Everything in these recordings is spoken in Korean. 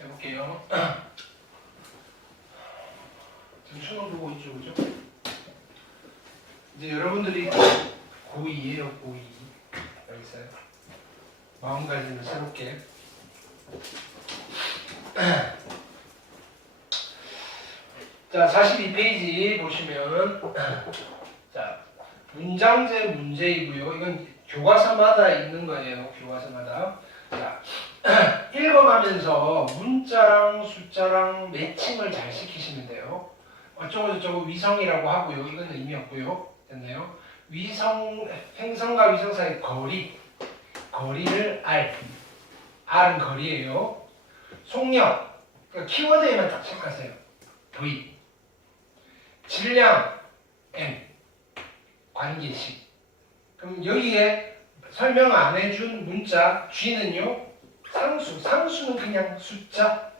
해볼게요. 지금 수능 보고 있죠, 그죠? 이제 여러분들이 고2예요, 고2. 여기 있어요. 마음가짐을 새롭게. 자, 42페이지 보시면, 자, 문장제 문제이고요. 이건 교과서마다 있는 거예요. 교과서마다. 자, 읽어가면서 문자랑 숫자랑 매칭을 잘 시키시면 돼요. 어쩌고저쩌고 위성이라고 하고요. 이건 의미 없고요. 됐나요? 위성, 행성과 위성 사이 거리를 R은 거리예요. 속력, 그러니까 키워드에만 딱 체크하세요. V. 질량, M. 관계식. 그럼 여기에 설명 안 해준 문자 G는요, 상수는 그냥 숫자.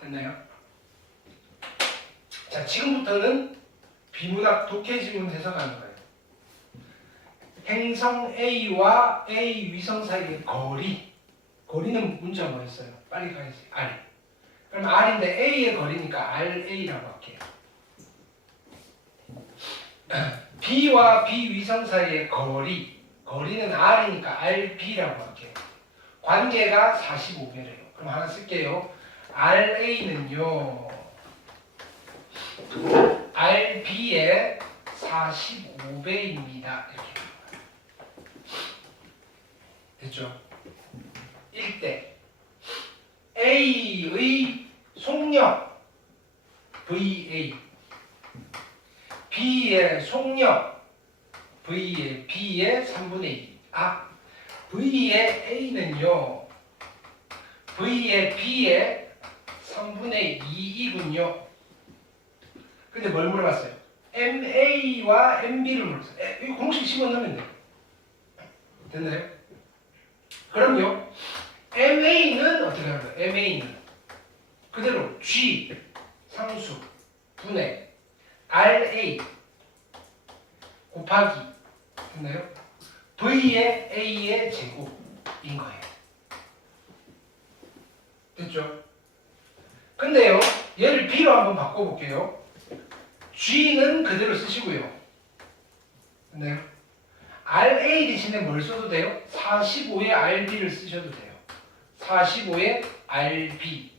됐나요? 자, 지금부터는 비문학 독해지문 해석하는 거예요. 행성 A와 A 위성 사이의 거리는 문자 뭐였어요? 빨리 가야지. R. 그럼 R인데 A의 거리니까 RA라고 할게요. B와 B 위성 사이의 거리는 R이니까 RB라고 할게요. 관계가 45배래요. 그럼 하나 쓸게요. RA는요, RB의 45배입니다. 이렇게. 됐죠? 1대. A의 속력, VA. B의 속력, B의 3분의 2. V의 A는요, V의 B의 3분의 2이군요. 근데 뭘 물어봤어요? MA와 MB를 물었어요. 이거 공식 집어넣으면 돼요. 됐나요? 그럼요. MA는 어떻게 하는 거예요? MA는 그대로 G 상수 분의 RA 곱하기 됐나요? V의 A의 제곱인 거예요. 됐죠? 근데요, 얘를 B로 한번 바꿔볼게요. G는 그대로 쓰시고요. 됐나요? RA 대신에 뭘 써도 돼요? 45의 RB를 쓰셔도 돼요. 45의 RB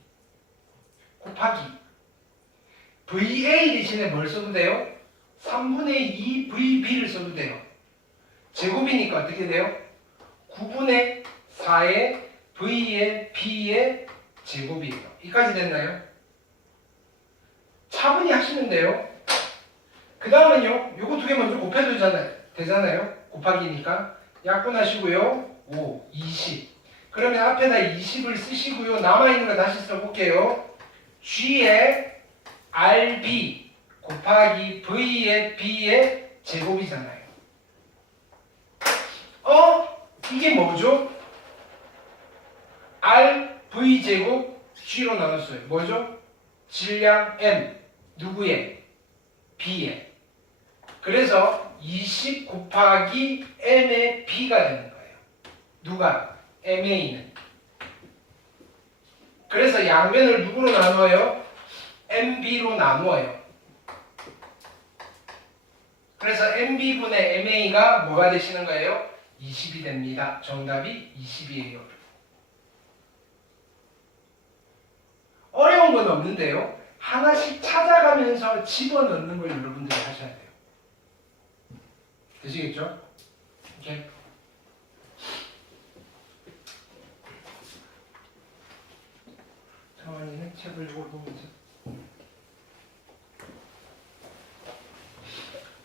곱하기 VA 대신에 뭘 써도 돼요? 3분의 2 VB를 써도 돼요. 제곱이니까 어떻게 돼요? 9분의 4의 V의 B의 제곱이에요. 이까지 됐나요? 차분히 하시면 돼요. 그 다음은요, 요거 두 개 먼저 곱해도 되잖아요. 곱하기니까 약분하시고요. 5, 20. 그러면 앞에다 20을 쓰시고요. 남아있는 거 다시 써볼게요. G의 RB 곱하기 V의 B의 제곱이잖아요. 이게 뭐죠? R, V 제곱 G로 나눴어요. 뭐죠? 질량 M. 누구의? B의. 그래서 20 곱하기 M의 B가 되는 거예요. 누가? MA는. 그래서 양변을 누구로 나누어요? MB로 나누어요. 그래서 MB분의 MA가 뭐가 되시는 거예요? 20이 됩니다. 정답이 20이에요. 어려운 건 없는데요. 하나씩 찾아가면서 집어넣는 걸 여러분들이 하셔야 돼요. 되시겠죠? 오케이. 정환이는 책을 읽어보면서.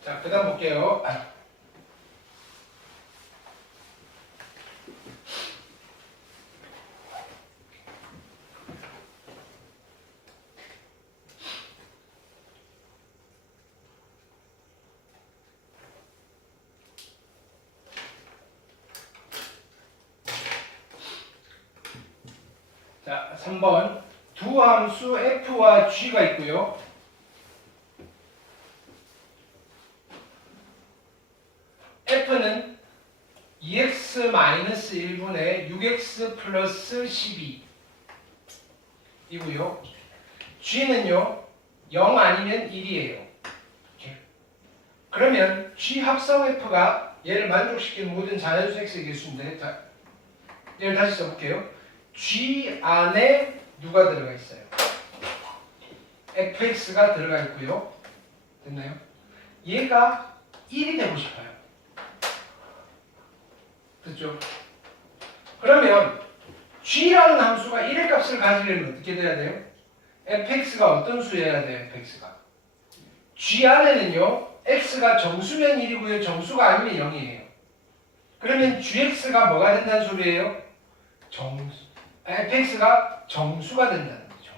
자, 그 다음 볼게요. 자, 3번. 두 함수 f와 g가 있고요. f는 2x-1분의 6x 플러스 12 이고요. G는요 0 아니면 1이에요. 그러면 G 합성 F가 얘를 만족시키는 모든 자연수 X의 개수인데, 자, 얘를 다시 써볼게요. G 안에 누가 들어가 있어요? fx가 들어가 있고요. 됐나요? 얘가 1이 되고 싶어요. 됐죠? 그러면 g라는 함수가 1의 값을 가지려면 어떻게 돼야 돼요? fx가 어떤 수여야 돼요? fx가 g 안에는요 x가 정수면 1이고요 정수가 아니면 0이에요. 그러면 gx가 뭐가 된다는 소리예요? fx가 정수가 된다는 거죠.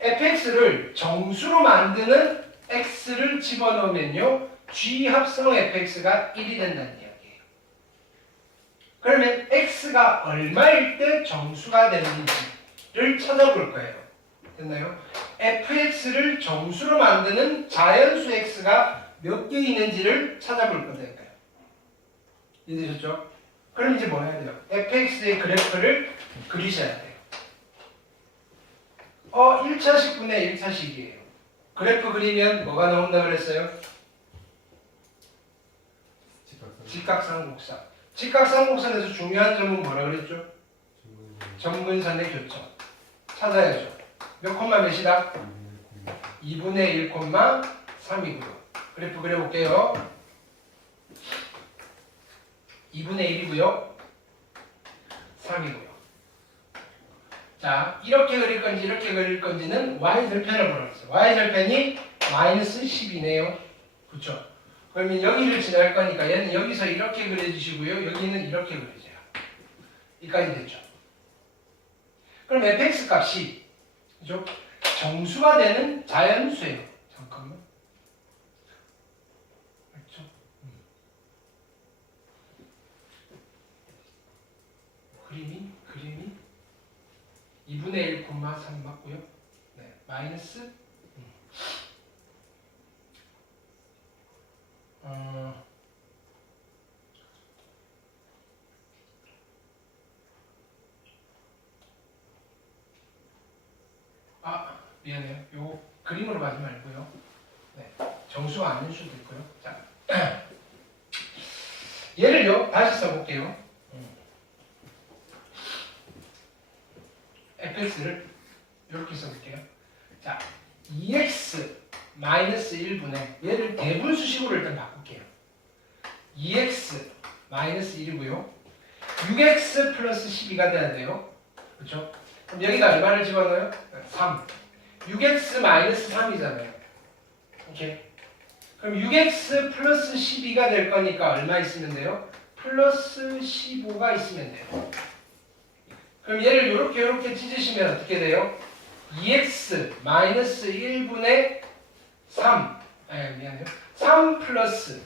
fx를 정수로 만드는 x를 집어넣으면요 g 합성 fx가 1이 된다는 이야기예요. 그러면 x가 얼마일 때 정수가 되는지를 찾아볼 거예요. 됐나요? fx를 정수로 만드는 자연수 x가 몇 개 있는지를 찾아볼 거예요. 이해되셨죠? 그럼 이제 뭐 해야 돼요? fx의 그래프를 그리셔야 돼요. 1차식분의 1차식이에요. 그래프 그리면 뭐가 나온다 그랬어요? 직각삼각곡선. 직각삼각곡선에서 중요한 점은 뭐라 그랬죠? 점근선의 교점. 찾아야죠. 몇 콤마 몇이다? 2분의 1 콤마 3이고요. 그래프 그려볼게요. 2분의 1이고요. 3이고요. 자, 이렇게 그릴 건지 이렇게 그릴 건지는 y절편을 보라고 했어요. y절편이 마이너스 10이네요. 그쵸? 그러면 여기를 지날 거니까 얘는 여기서 이렇게 그려주시고요. 여기는 이렇게 그려줘요. 여기까지 됐죠? 그럼 fx 값이 그죠? 정수가 되는 자연수예요. 잠깐만. 그렇죠? 그림이 2분의 1, 3 맞고요. 네, 마이너스 미안해요. 요 그림으로 가지 말고요. 네, 정수가 아닐 수도 있고요. 자, 얘를요 다시 써볼게요. fx를 이렇게 써볼게요. 자, 2x 마이너스 1분의 얘를 대분수식으로 일단 바꿀게요. 2x 마이너스 1이고요. 6x 플러스 12가 돼야 돼요. 그렇죠? 그럼 여기다 얼마를 집어넣어요? 3. 6x 마이너스 3이잖아요. 오케이. 그럼 6x 플러스 12가 될 거니까 얼마 있으면 돼요? 플러스 15가 있으면 돼요. 그럼 얘를 이렇게 찢으시면 어떻게 돼요? 2x 마이너스 1분의 3 미안해요. 3 플러스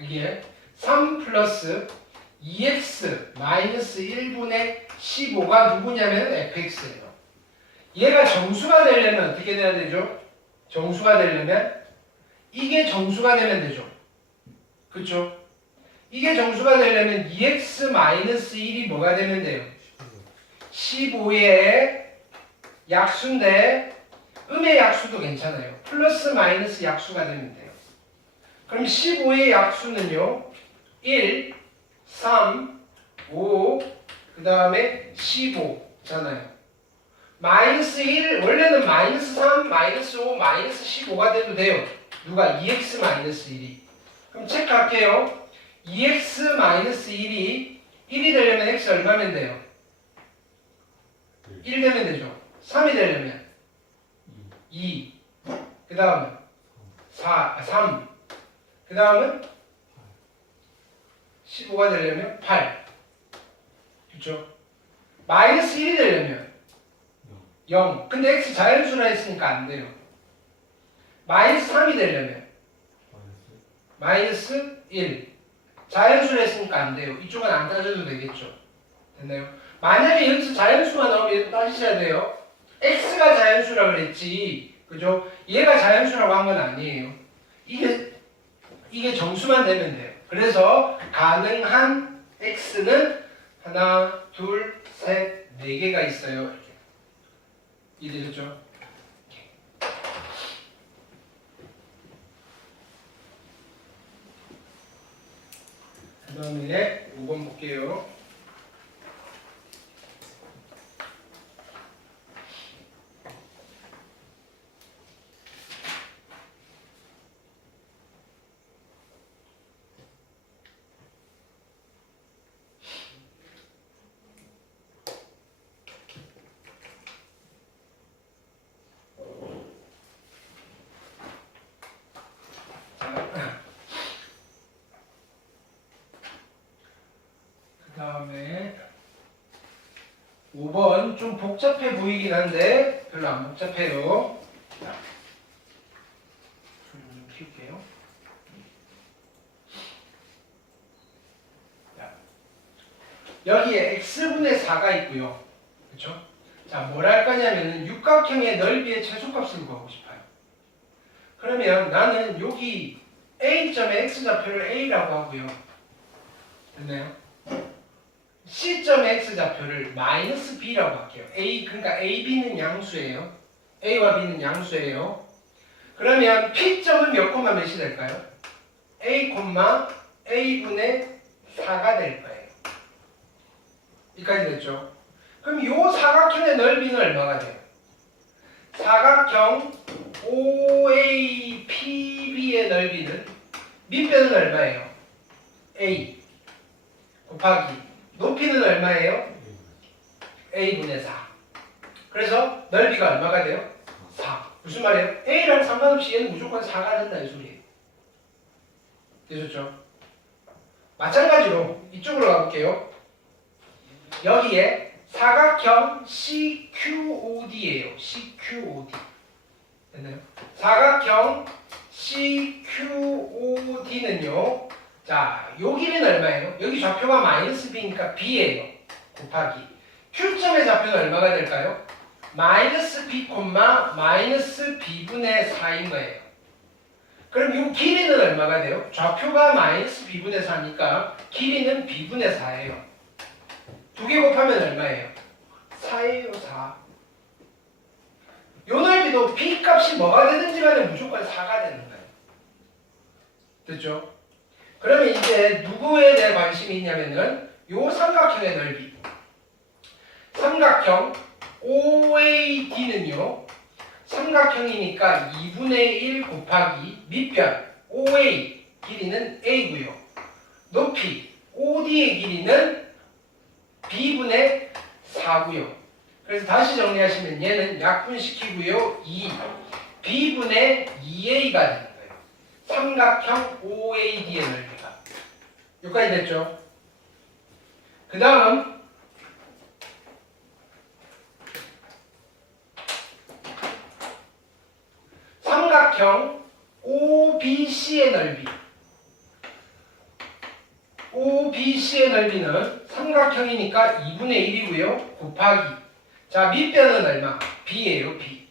여기에 3 플러스 2x 마이너스 1분의 15가 누구냐면 fx예요. 얘가 정수가 되려면 어떻게 돼야 되죠? 정수가 되려면 이게 정수가 되면 되죠. 그쵸? 이게 정수가 되려면 2x-1이 뭐가 되면 돼요? 15의 약수인데 음의 약수도 괜찮아요. 플러스 마이너스 약수가 되면 돼요. 그럼 15의 약수는요 1, 3, 5, 그 다음에 15잖아요. 마이너스 1, 원래는 마이너스 3, 마이너스 5, 마이너스 15가 돼도 돼요. 누가? 2x-1이. 그럼 체크할게요. 2x-1이 1이 되려면 x 얼마면 돼요? 1 되면 되죠. 3이 되려면 2. 그 다음은 3. 그 다음은 15가 되려면 8. 그렇죠? 마이너스 1이 되려면 0. 근데 x 자연수라 했으니까 안 돼요. 마이너스 3이 되려면 마이너스 1. 자연수로 했으니까 안 돼요. 이쪽은 안 따져도 되겠죠. 됐나요? 만약에 여기서 자연수가 나오면 따지셔야 돼요. x가 자연수라 그랬지. 그죠? 얘가 자연수라고 한 건 아니에요. 이게 정수만 되면 돼요. 그래서 가능한 x는 하나, 둘, 셋, 네 개가 있어요. 이렇게. 이해되셨죠? 그 다음에 5번 볼게요. 그 다음에 5번 좀 복잡해 보이긴 한데 별로 안 복잡해요. 자, 좀 키울게요. 자, 여기에 x분의 4가 있고요. 그렇죠? 자, 뭘 할 거냐면은 육각형의 넓이의 최소값을 구하고 싶어요. 그러면 나는 여기 A점의 x좌표를 A라고 하고요. 됐나요? C점의 x좌표를 마이너스 B라고 할게요. 그러니까 A, B는 양수예요. A와 B는 양수예요. 그러면 P점은 몇 콤마 몇이 될까요? A, A분의 4가 될 거예요. 여기까지 됐죠? 그럼 이 사각형의 넓이는 얼마가 돼요? 사각형 OAPB의 넓이는 밑변은 얼마예요? A 곱하기 높이는 얼마예요? A분의 4. 그래서 넓이가 얼마가 돼요? 4. 무슨 말이에요? A랑 상관없이 얘는 무조건 4가 된다 이 소리예요. 되셨죠? 마찬가지로 이쪽으로 가볼게요. 여기에 사각형 CQOD예요. CQOD. 됐나요? 사각형 CQOD는요. 자, 요 길이는 얼마예요? 여기 좌표가 마이너스 B니까 B예요. 곱하기 Q점의 좌표는 얼마가 될까요? 마이너스 B, 마이너스 B분의 4인 거예요. 그럼 이 길이는 얼마가 돼요? 좌표가 마이너스 B분의 4니까 길이는 B분의 4예요. 두 개 곱하면 얼마예요? 4예요, 4. 요 넓이도 B 값이 뭐가 되든지 간에 무조건 4가 되는 거예요. 됐죠? 그러면 이제 누구에 대해 관심이 있냐면은 요 삼각형의 넓이. 삼각형 OAD는요. 삼각형이니까 2분의 1 곱하기 밑변 OA 길이는 A고요. 높이 OD의 길이는 B분의 4고요. 그래서 다시 정리하시면 얘는 약분시키고요. 2 B분의 2A가 되는 거예요. 삼각형 OAD의 넓이가. 여기까지 됐죠? 그 다음 삼각형 OBC의 넓이. OBC의 넓이는 삼각형이니까 2분의 1이고요. 곱하기. 자, 밑변은 얼마? B예요, B.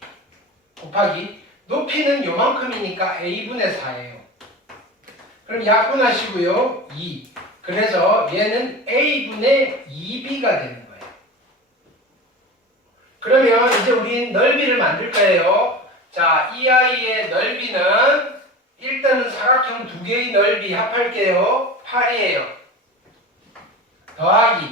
곱하기. 높이는 요만큼이니까 A분의 4예요. 그럼 약분하시고요. 2. 그래서 얘는 A분의 2B가 되는 거예요. 그러면 이제 우린 넓이를 만들 거예요. 자, 이 아이의 넓이는 일단은 사각형 두 개의 넓이 합할게요. 8이에요. 더하기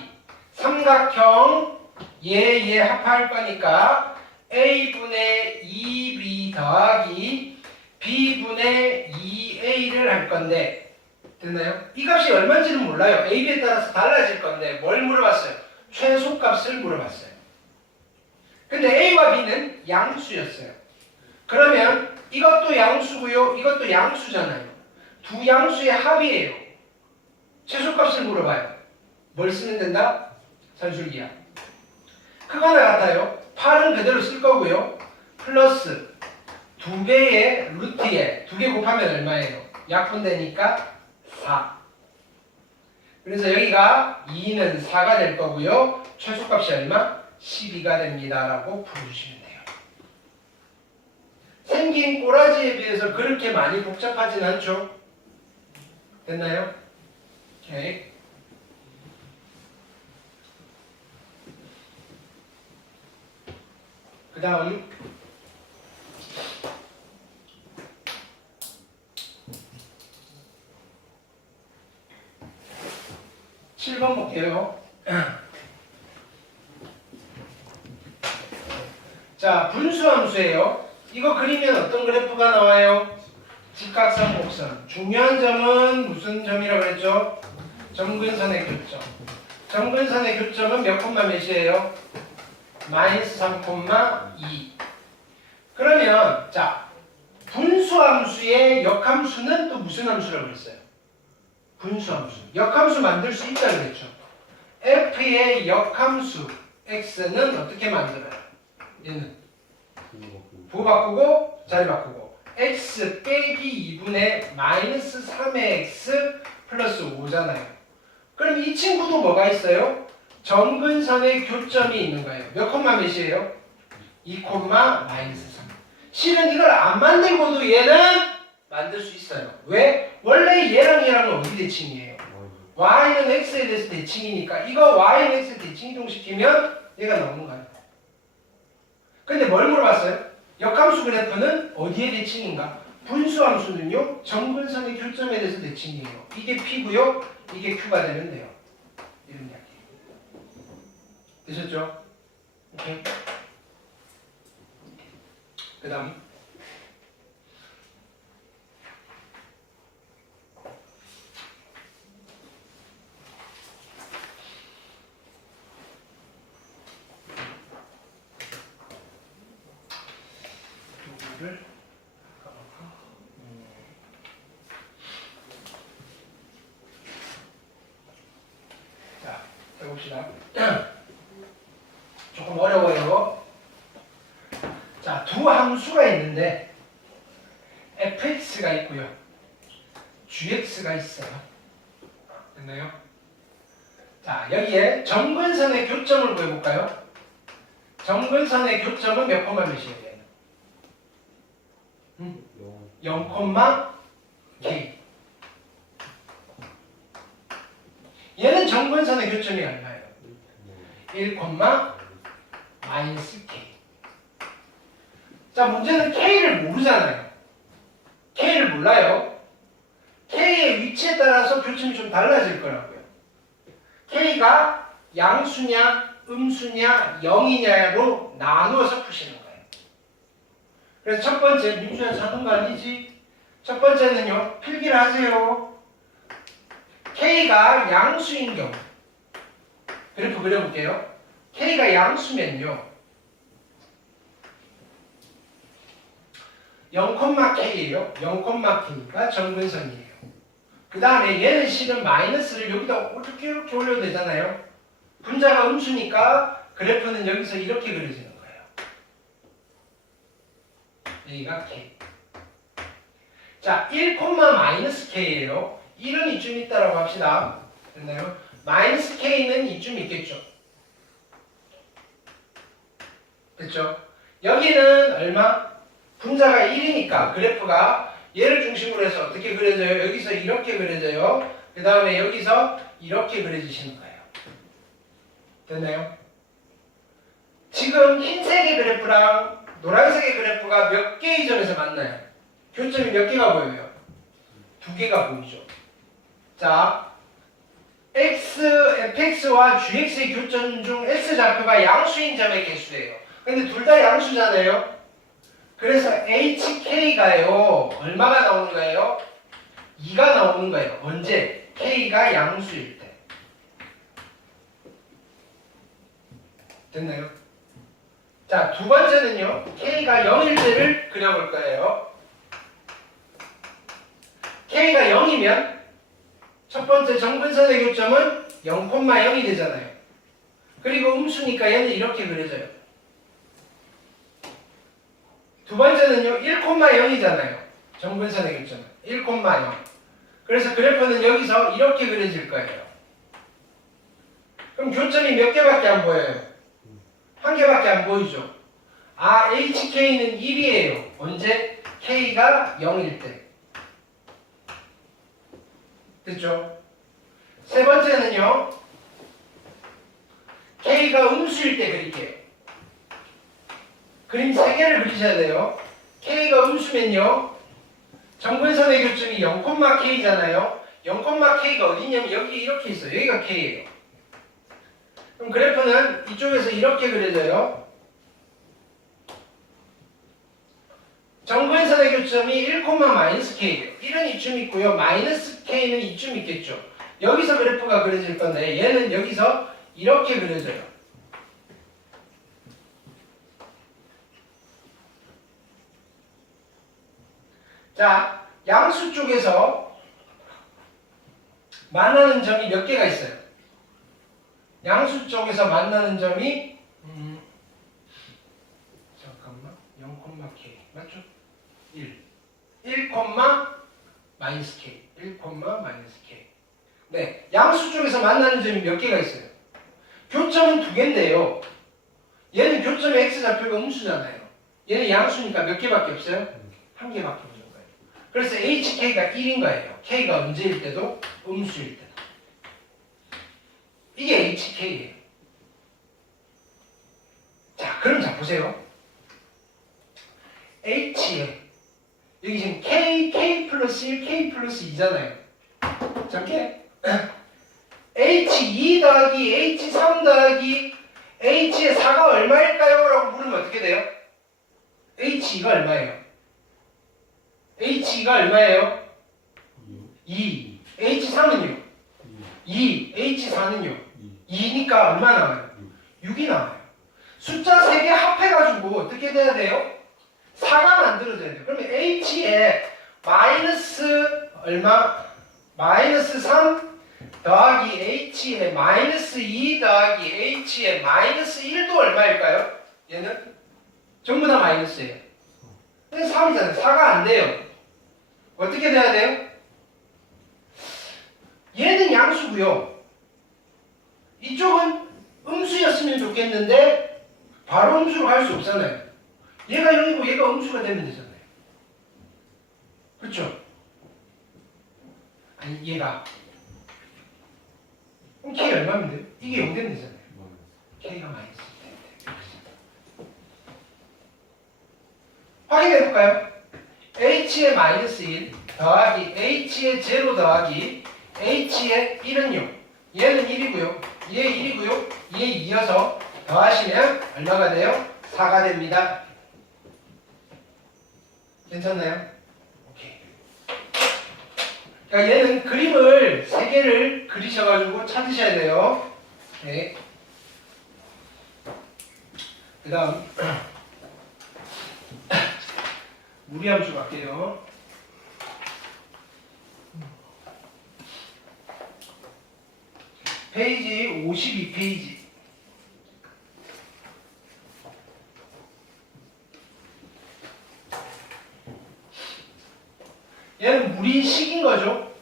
삼각형 얘 합할 거니까 A분의 2B 더하기 B분의 2A를 할 건데 됐나요? 이 값이 얼마인지는 몰라요. A, B에 따라서 달라질 건데 뭘 물어봤어요? 최소값을 물어봤어요. 근데 A와 B는 양수였어요. 그러면 이것도 양수고요. 이것도 양수잖아요. 두 양수의 합이에요. 최소값을 물어봐요. 뭘 쓰면 된다? 산술기야. 크거나 같아요. 8은 그대로 쓸 거고요. 플러스 2배의 루트에 2개 곱하면 얼마예요? 약분되니까 4. 그래서 여기가 2는 4가 될 거고요. 최소값이 얼마? 12가 됩니다. 라고 풀어주시면 돼요. 생긴 꼬라지에 비해서 그렇게 많이 복잡하진 않죠? 됐나요? 오케이. 다음 7번 볼게요. 자, 분수함수예요. 이거 그리면 어떤 그래프가 나와요? 직각선, 곡선. 중요한 점은 무슨 점이라고 그랬죠? 점근선의 교점. 점근선의 교점은 몇 콤마 몇이에요? 마이너스 3,2. 그러면 자, 분수함수의 역함수는 또 무슨 함수라고 그랬어요? 분수함수. 역함수 만들 수 있다고 그랬죠. f의 역함수 x는 어떻게 만들어요? 얘는 부호 바꾸고 자리 바꾸고 x 빼기 2분의 마이너스 3의 x 플러스 5잖아요. 그럼 이 친구도 뭐가 있어요? 점근선의 교점이 있는 거예요. 몇 콤마 몇이에요? 2 콤마 마이너스 3. 실은 이걸 안 만들고도 얘는 만들 수 있어요. 왜? 원래 얘랑 얘랑은 어디 대칭이에요? y는 x에 대해서 대칭이니까 이거 y는 x에 대칭 이동시키면 얘가 나오는 거예요. 근데 뭘 물어봤어요? 역함수 그래프는 어디에 대칭인가? 분수함수는요, 점근선의 교점에 대해서 대칭이에요. 이게 p고요, 이게 q가 되면 돼요. 이런 이야기. 되셨죠? 오케이. 그 다음. 자, 해봅시다. 조금 어려워요. 자, 두 함수가 있는데 fx가 있고요, gx가 있어요. 됐나요? 자, 여기에 점근선의 교점을 구해볼까요? 점근선의 교점은 몇 콤마 몇이에요? 0 콤마 k. 얘는 점근선의 교점이 얼마예요? 1 콤마 마이너스 k. 자, 문제는 k를 모르잖아요. k를 몰라요. k의 위치에 따라서 교점이 좀 달라질 거라고요. k가 양수냐 음수냐 0이냐로 나누어서 푸시는 거예요. 그래서 첫 번째, 민주야 작은 거 아니지? 첫 번째는요, 필기를 하세요. k가 양수인 경우 그래프 그려볼게요. k가 양수면요 0,k예요. 0,k가 점근선이에요. 그 다음에 얘는 실은 마이너스를 여기다 이렇게 올려도 되잖아요. 분자가 음수니까 그래프는 여기서 이렇게 그려지는 거예요. 여기가 k. 자, 1, 마이너스 k예요. 1은 이쯤 있다라고 합시다. 됐나요? 마이너스 k는 이쯤 있겠죠. 됐죠? 여기는 얼마? 분자가 1이니까 그래프가 얘를 중심으로 해서 어떻게 그려져요? 여기서 이렇게 그려져요. 그 다음에 여기서 이렇게 그려지시는 거예요. 됐나요? 지금 흰색의 그래프랑 노란색의 그래프가 몇 개의 점에서 만나요? 교점이 몇 개가 보여요? 2개가 보이죠. 자, fx와 gx의 교점 중 x좌표가 양수인 점의 개수예요. 근데 둘 다 양수잖아요. 그래서 hk가요 얼마가 나오는 거예요? 2가 나오는 거예요. 언제? k가 양수일 때. 됐나요? 자, 두 번째는요, k가 0일 때를 그려볼 거예요. k가 0이면 첫 번째 점근선의 교점은 0,0이 되잖아요. 그리고 음수니까 얘는 이렇게 그려져요. 두 번째는요, 1,0이잖아요. 점근선의 교점은 1,0. 그래서 그래프는 여기서 이렇게 그려질 거예요. 그럼 교점이 몇 개밖에 안 보여요? 한 개밖에 안 보이죠? 아, hk는 1이에요. 언제? k가 0일 때. 됐죠? 세 번째는요, k가 음수일 때 그릴게요. 그림 3개를 그리셔야 돼요. K가 음수면요. 정근선의 교점이 0,K잖아요. 0,K가 어디냐면 여기 이렇게 있어요. 여기가 K예요. 그럼 그래프는 이쪽에서 이렇게 그려져요. 정근선의 교점이 1,-K예요. 1은 이쯤 있고요. -K는 이쯤 있겠죠. 여기서 그래프가 그려질 건데 얘는 여기서 이렇게 그려져요. 자, 양수 쪽에서 만나는 점이 몇 개가 있어요? 양수 쪽에서 만나는 점이 잠깐만 0,K 맞죠? 1 1, -K 1, -K 네, 양수 쪽에서 만나는 점이 몇 개가 있어요? 교점은 2개인데요. 얘는 교점의 x좌표가 음수잖아요. 얘는 양수니까 몇 개밖에 없어요? 1개밖에 없는 거예요. 그래서 hk가 1인 거예요. k가 언제일 때도 음수일 때도. 이게 hk예요. 자, 그럼 자 보세요. h에 여기 지금 k 플러스 1, k 플러스 2잖아요. 자, 이렇게 h2 더하기 h3 더하기 h의 4가 얼마일까요? 라고 물으면 어떻게 돼요? h2가 얼마예요? h2가 얼마예요? 2. h3은요? 2. h4는요? 2니까 얼마 나와요? 6이 나와요. 숫자 3개 합해가지고 어떻게 돼야 돼요? 4가 만들어져야 돼요. 그러면 h에 마이너스 얼마? 마이너스 3 더하기 h에 마이너스 2 더하기 h에 마이너스 1도 얼마일까요? 얘는 전부 다 마이너스예요. 3이잖아요. 4가 안 돼요. 어떻게 돼야 돼요? 얘는 양수고요. 이쪽은 음수였으면 좋겠는데 바로 음수로 갈 수 없잖아요. 얘가 0이고 얘가 음수가 되면 되잖아요. 그렇죠? 아니 얘가 그럼 K 얼마면 돼요? 이게 0 되면 되잖아요. K가 마이너스 확인해볼까요? H의 마이너스 1 더하기 H의 0 더하기 H의 1은요. 얘는 1이고요. 얘 1이고요. 얘 2여서 더하시면 얼마가 돼요? 4가 됩니다. 괜찮나요? 오케이. 그러니까 얘는 그림을 3개를 그리셔가지고 찾으셔야 돼요. 오케이. 그 다음 무리함수 갈게요. 페이지 52페이지. 얘는 무리식인 거죠.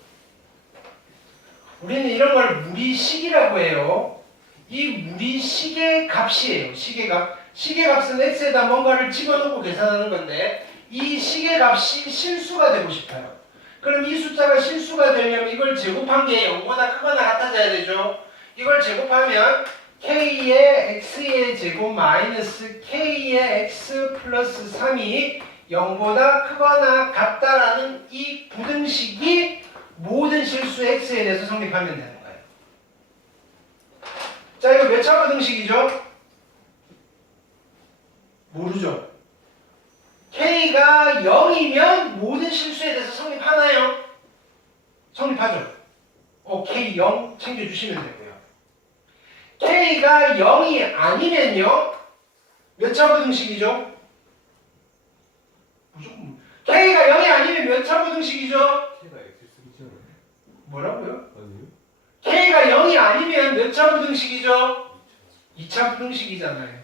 우리는 이런 걸 무리식이라고 해요. 이 무리식의 값이에요. 식의 값. 식의 값은 x에다 뭔가를 집어넣고 계산하는 건데 이 식의 값이 실수가 되고 싶어요. 그럼 이 숫자가 실수가 되려면 이걸 제곱한 게 0보다 크거나 같아져야 되죠. 이걸 제곱하면 k의 x의 제곱 마이너스 k의 x 플러스 3이 0보다 크거나 같다라는 이 부등식이 모든 실수 x에 대해서 성립하면 되는 거예요. 자, 이거 몇 차 부등식이죠? 모르죠? k가 0이면 모든 실수에 대해서 성립하나요? 성립하죠. k 0 챙겨주시면 되고요. k가 0이 아니면요? 몇 차 부등식이죠? 무조건 k가 0이 아니면 몇 차 부등식이죠? K가 X승이잖아요. 뭐라고요? 아니요? k가 0이 아니면 몇 차 부등식이죠? 2차 부등식이잖아요.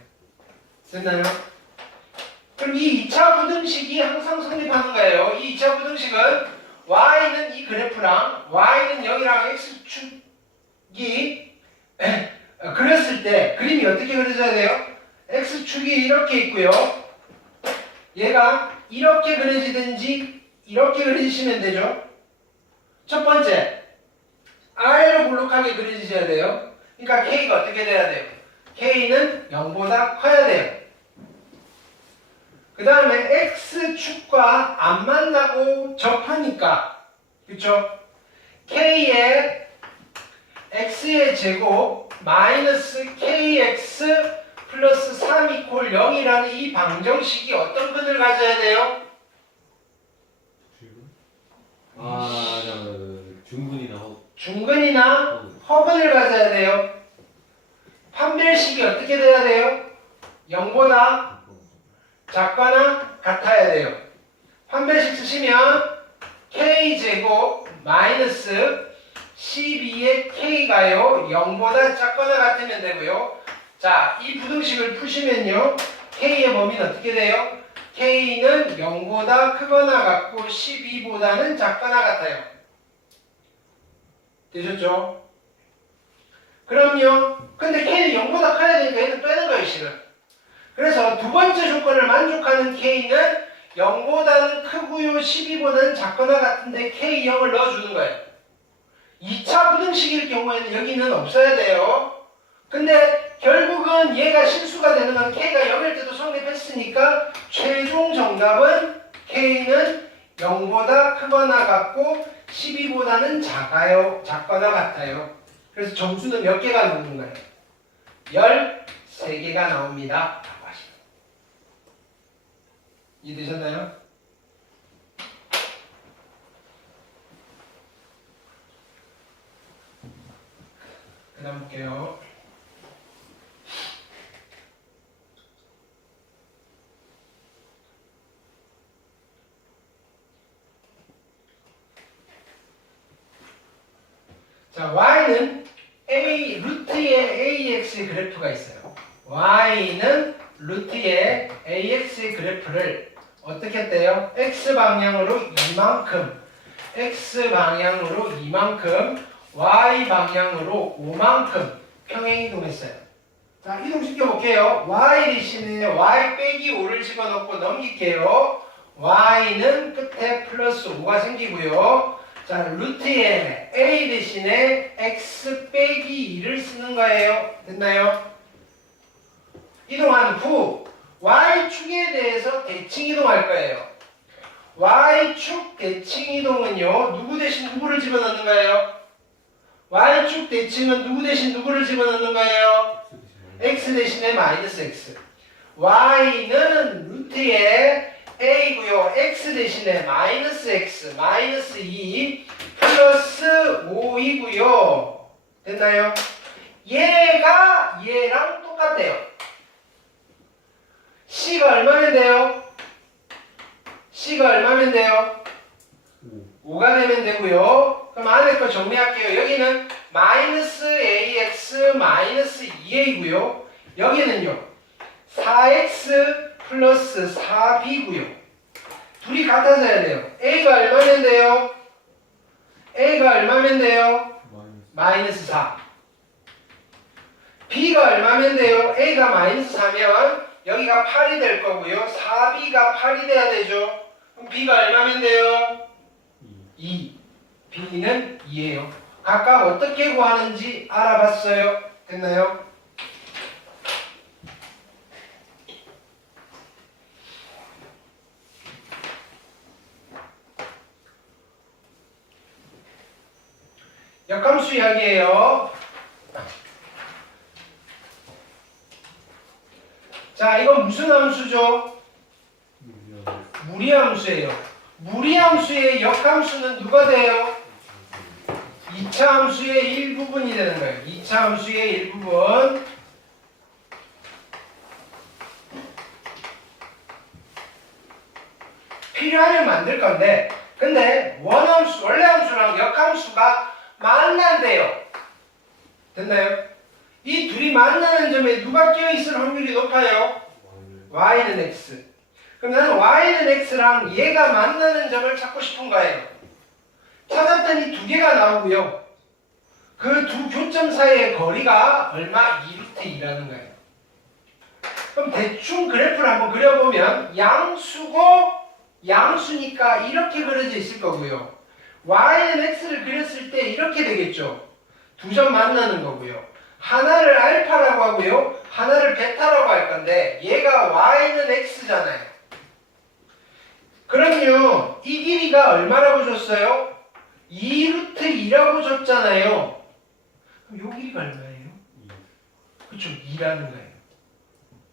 됐나요? 그럼 이 2차 부등식이 항상 성립하는 거예요. 이 2차 부등식은 y는 이 그래프랑 y는 0이랑 x축이 그렸을 때 그림이 어떻게 그려져야 돼요? x축이 이렇게 있고요. 얘가 이렇게 그려지든지 이렇게 그려지시면 되죠. 첫 번째, 아래로 볼록하게 그려지셔야 돼요. 그러니까 k가 어떻게 돼야 돼요? k는 0보다 커야 돼요. 그 다음에 x축과 안 만나고 접하니까 그쵸? k의 x의 제곱 마이너스 kx 플러스 3 이퀄 0이라는 이 방정식이 어떤 근을 가져야 돼요? 중근이나 허. 중근이나 허근을 가져야 돼요. 판별식이 어떻게 돼야 돼요? 0보다 작거나 같아야 돼요. 판별식 쓰시면 k제곱 마이너스 12의 k가요 0보다 작거나 같으면 되고요. 자, 이 부등식을 푸시면요 k의 범위는 어떻게 돼요? k는 0보다 크거나 같고 12보다는 작거나 같아요. 되셨죠? 그럼요. 근데 k는 0보다 커야 되니까 얘는 빼는 거예요, 실은. 그래서 두 번째 조건을 만족하는 k는 0보다는 크고요, 12보다는 작거나 같은데 k0을 넣어주는 거예요. 2차 부등식일 경우에는 여기는 없어야 돼요. 근데 결국은 얘가 실수가 되는 건 k가 0일 때도 성립했으니까 최종 정답은 k는 0보다 크거나 같고 12보다는 작거나 같아요. 그래서 점수는 몇 개가 나오는 거예요? 13개가 나옵니다. 이해되셨나요? 그 다음 볼게요. 자, y는 루트의 ax의 그래프가 있어요. y는 루트의 ax의 그래프를 어떻게 했대요? x방향으로 이만큼, x방향으로 이만큼, y방향으로 5만큼 평행이동했어요. 자, 이동시켜볼게요. y 대신에 y 빼기 5를 집어넣고 넘길게요. y는 끝에 플러스 5가 생기고요. 자, 루트에 a 대신에 x 빼기 2를 쓰는 거예요. 됐나요? 이동한 후 y축에 대해서 대칭 이동할 거예요. y축 대칭 이동은요. 누구 대신 누구를 집어넣는 거예요? y축 대칭은 누구 대신 누구를 집어넣는 거예요? x 대신에 마이너스 x. y는 루트에 a고요. x 대신에 마이너스 x, 마이너스 2 플러스 5이고요. 됐나요? 얘가 얘랑 똑같대요. c가 얼마면 돼요? c가 얼마면 돼요? 5가 되면 되고요. 그럼 안에 거 정리할게요. 여기는 마이너스 ax 마이너스 2a고요. 여기는요. 4x 플러스 4b고요. 둘이 같아져야 돼요. a가 얼마면 돼요? a가 얼마면 돼요? 마이너스 4. b가 얼마면 돼요? a가 마이너스 4면 여기가 8이 될 거고요. 4b가 8이 돼야 되죠. 그럼 b가 얼마면 돼요? 2. b는 2예요. 각각 어떻게 구하는지 알아봤어요. 됐나요? 역함수 이야기예요. 자, 이건 무슨 함수죠? 무리함수예요. 무리함수의 역함수는 누가 돼요? 2차 함수의 일부분이 되는 거예요. 2차 함수의 일부분. 필요하면 만들 건데, 근데 원함수, 원래 함수랑 역함수가 만난대요. 됐나요? 이 둘이 만나는 점에 누가 껴있을 확률이 높아요? y는 x. 그럼 나는 y는 x랑 얘가 만나는 점을 찾고 싶은 거예요. 찾았더니 두 개가 나오고요. 그 두 교점 사이의 거리가 얼마? 2루트 2라는 거예요. 그럼 대충 그래프를 한번 그려보면 양수고 양수니까 이렇게 그려져 있을 거고요. y는 x를 그렸을 때 이렇게 되겠죠. 두 점 만나는 거고요. 하나를 알파라고 하고요. 하나를 베타라고 할 건데 얘가 y는 x잖아요. 그럼요. 이 길이가 얼마라고 줬어요? 2루트 2라고 줬잖아요. 그럼 이 길이가 얼마예요? 그쵸, 2라는 거예요.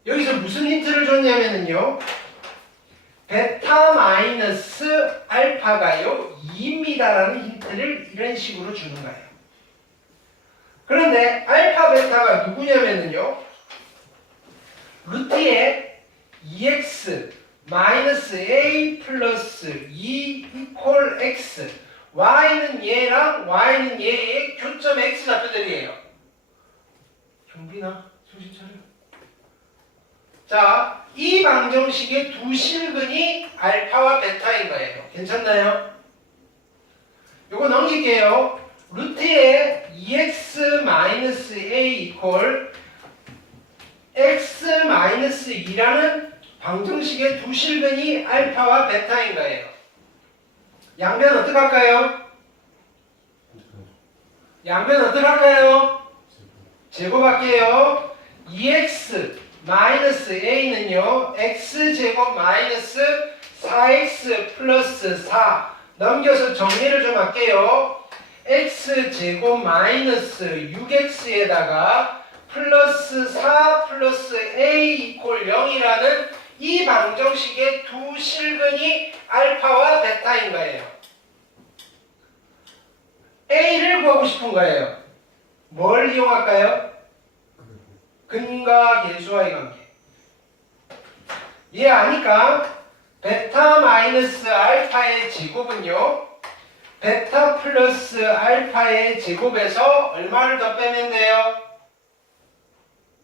여기서 무슨 힌트를 줬냐면요. 베타 마이너스 알파가요 2입니다라는 힌트를 이런 식으로 주는 거예요. 그런데 알파 베타가 누구냐면요 루트에 2x 마이너스 a 플러스 2 이퀄 x y는 얘랑 y는 얘의 교점 x 좌표들이에요. 경빈아 정신 차려. 자, 이 방정식의 두 실근이 알파와 베타인 거예요. 괜찮나요? 요거 넘길게요. 루트에 2x-a 이퀄 x-2라는 방정식의 두 실근이 알파와 베타인 거예요. 양변 어떻게 할까요? 양변 어떻게 할까요? 제곱할게요. 2x 마이너스 a는요 x제곱 마이너스 4x 플러스 4 넘겨서 정리를 좀 할게요. x제곱 마이너스 6x에다가 플러스 4 플러스 a 이퀄 0이라는 이 방정식의 두 실근이 알파와 베타인 거예요. a를 구하고 싶은 거예요. 뭘 이용할까요? 근과 계수와의 관계. 이해 아니까 베타 마이너스 알파의 제곱은요 베타 플러스 알파의 제곱에서 얼마를 더 빼면 돼요?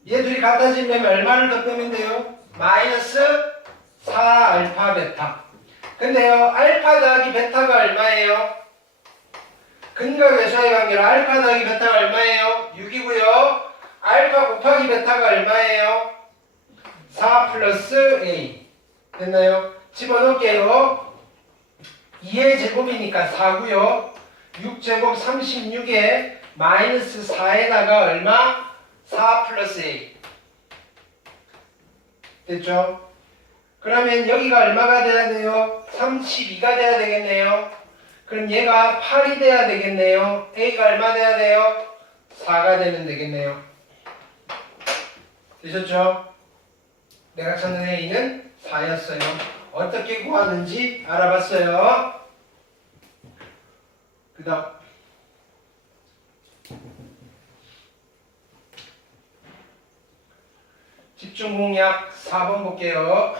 얘 둘이 같아지면 얼마를 더 빼면 돼요? 마이너스 4 알파 베타. 근데요 알파 더하기 베타가 얼마예요? 근과 계수와의 관계로 알파 더하기 베타가 얼마예요? 6이고요 알파 곱하기 베타가 얼마예요? 4 플러스 a. 됐나요? 집어넣을게요. 2의 제곱이니까 4고요. 6제곱 36에 마이너스 4에다가 얼마? 4 플러스 a. 됐죠? 그러면 여기가 얼마가 돼야 돼요? 32가 돼야 되겠네요. 그럼 얘가 8이 돼야 되겠네요. a가 얼마 돼야 돼요? 4가 되면 되겠네요. 되셨죠? 내가 찾는 a는 4였어요. 어떻게 구하는지 알아봤어요. 그 다음 집중 공략 4번 볼게요.